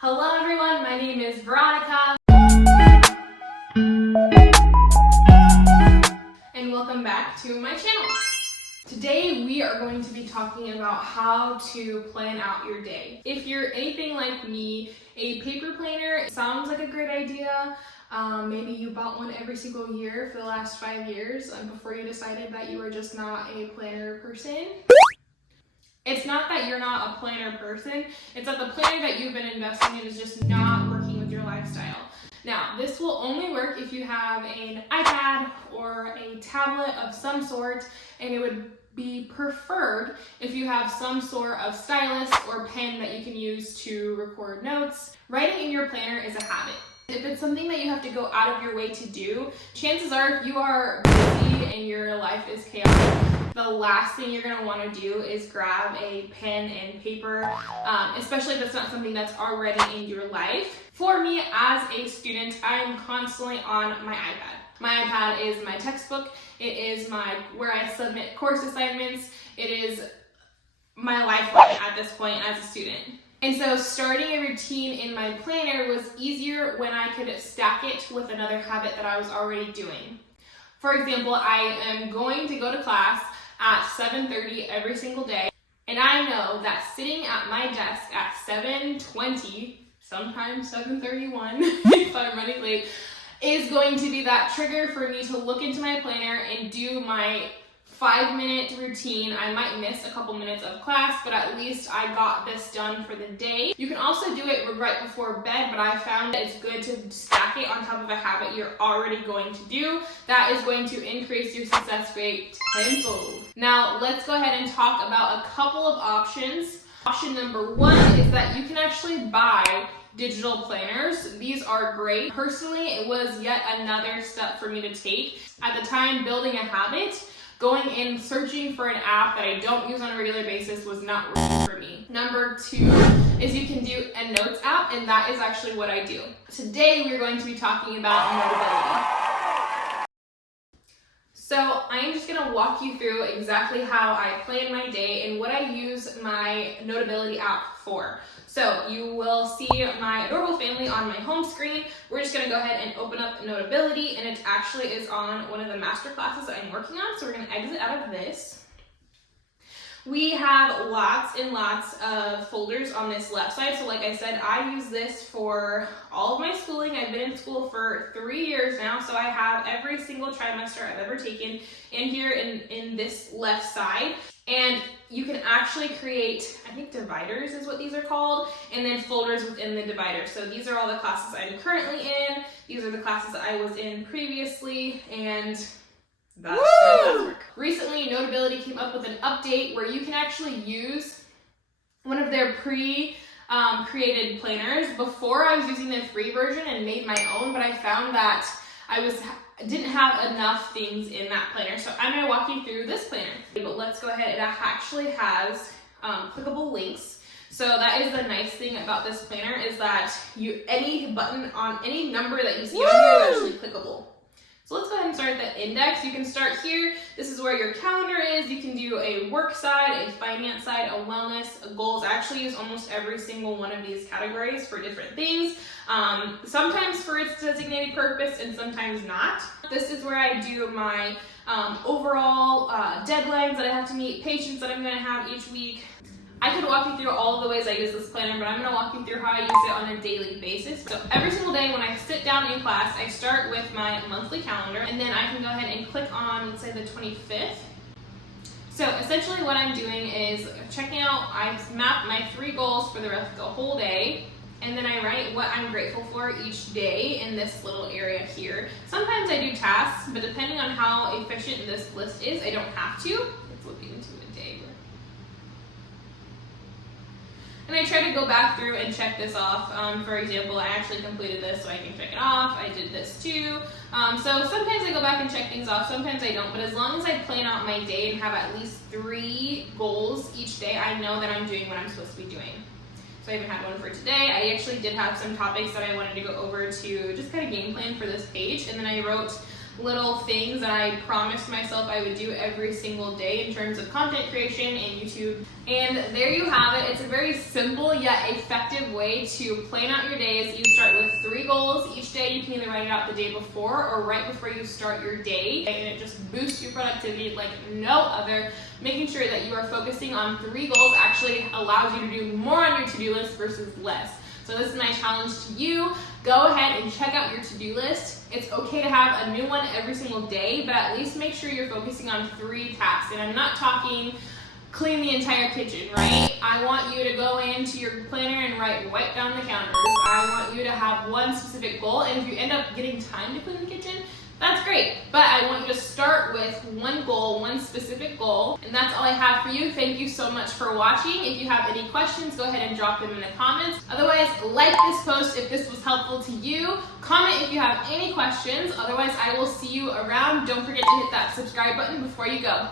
Hello everyone, my name is Veronica, and welcome back to my channel. Today we are going to be talking about how to plan out your day. If you're anything like me, a paper planner sounds like a great idea. Maybe you bought one every single year for the last 5 years before you decided that you were just not a planner person. It's not that you're not a planner person, it's that the planner that you've been investing in is just not working with your lifestyle. Now, this will only work if you have an iPad or a tablet of some sort, and it would be preferred if you have some sort of stylus or pen that you can use to record notes. Writing in your planner is a habit. If it's something that you have to go out of your way to do, chances are if you are busy and your life is chaotic, the last thing you're going to want to do is grab a pen and paper, especially if it's not something that's already in your life. For me as a student, I am constantly on my iPad. My iPad is my textbook. It is where I submit course assignments. It is my lifeline at this point as a student. And so starting a routine in my planner was easier when I could stack it with another habit that I was already doing. For example, I am going to go to class at 7:30 every single day, and I know that sitting at my desk at 7:20, sometimes 7:31 if I'm running late, is going to be that trigger for me to look into my planner and do my 5-minute routine. I might miss a couple minutes of class, but at least I got this done for the day. You can also do it right before bed, but I found that it's good to stack it on top of a habit you're already going to do. That is going to increase your success rate tenfold. Now, let's go ahead and talk about a couple of options. Option number one is that you can actually buy digital planners. These are great. Personally, it was yet another step for me to take. At the time, building a habit, going in searching for an app that I don't use on a regular basis was not working for me. Number two is you can do a notes app, and that is actually what I do. Today we're going to be talking about Notability. So I am just going to walk you through exactly how I plan my day and what I use my Notability app for. So you will see my adorable family on my home screen. We're just gonna go ahead and open up Notability, and it actually is on one of the master classes that I'm working on. So we're gonna exit out of this. We have lots and lots of folders on this left side. So like I said, I use this for all of my schooling. I've been in school for 3 years now, so I have every single trimester I've ever taken in here in this left side. And you can actually create, I think dividers is what these are called, and then folders within the divider. So these are all the classes I'm currently in. These are the classes that I was in previously, and that's my classwork. Recently, Notability came up with an update where you can actually use one of their created planners. Before, I was using the free version and made my own, but I found that I didn't have enough things in that planner. So I'm going to walk you through this planner. But let's go ahead. It actually has clickable links. So that is the nice thing about this planner is that any button on any number that you see on here is actually clickable. So let's go ahead and start at the index. You can start here. This is where your calendar is. You can do a work side, a finance side, a wellness, a goals. I actually use almost every single one of these categories for different things. Sometimes for its designated purpose and sometimes not. This is where I do my overall deadlines that I have to meet, patients that I'm going to have each week. I could walk you through all of the ways I use this planner, but I'm going to walk you through how I use it on a daily basis. So every single day when I sit down in class, I start with my monthly calendar, and then I can go ahead and click on, let's say, the 25th. So essentially what I'm doing is checking out, I map my 3 goals for the whole day, and then I write what I'm grateful for each day in this little area here. Sometimes I do tasks, but depending on how efficient this list is, I don't have to. It's looking into a day. And I try to go back through and check this off. For example, I actually completed this, so I can check it off. I did this too. So sometimes I go back and check things off, sometimes I don't. But as long as I plan out my day and have at least 3 goals each day, I know that I'm doing what I'm supposed to be doing. So I even had one for today. I actually did have some topics that I wanted to go over to just kind of game plan for this page. And then I wrote little things that I promised myself I would do every single day in terms of content creation and YouTube. And there you have it. It's a very simple yet effective way to plan out your days. You start with 3 goals each day. You can either write it out the day before or right before you start your day, and it just boosts your productivity like no other. Making sure that you are focusing on 3 goals actually allows you to do more on your to-do list versus less. So this is my challenge to you. Go ahead and check out your to-do list. It's okay to have a new one every single day, but at least make sure you're focusing on 3 tasks. And I'm not talking clean the entire kitchen, right? I want you to go into your planner and wipe down the counters. I want you to have one specific goal, and if you end up getting time to clean the kitchen, that's great. But I want you to start with one goal, one specific goal, and that's all I have for you. Thank you so much for watching. If you have any questions, go ahead and drop them in the comments. Otherwise, like this post if this was helpful to you. Comment if you have any questions. Otherwise, I will see you around. Don't forget to hit that subscribe button before you go.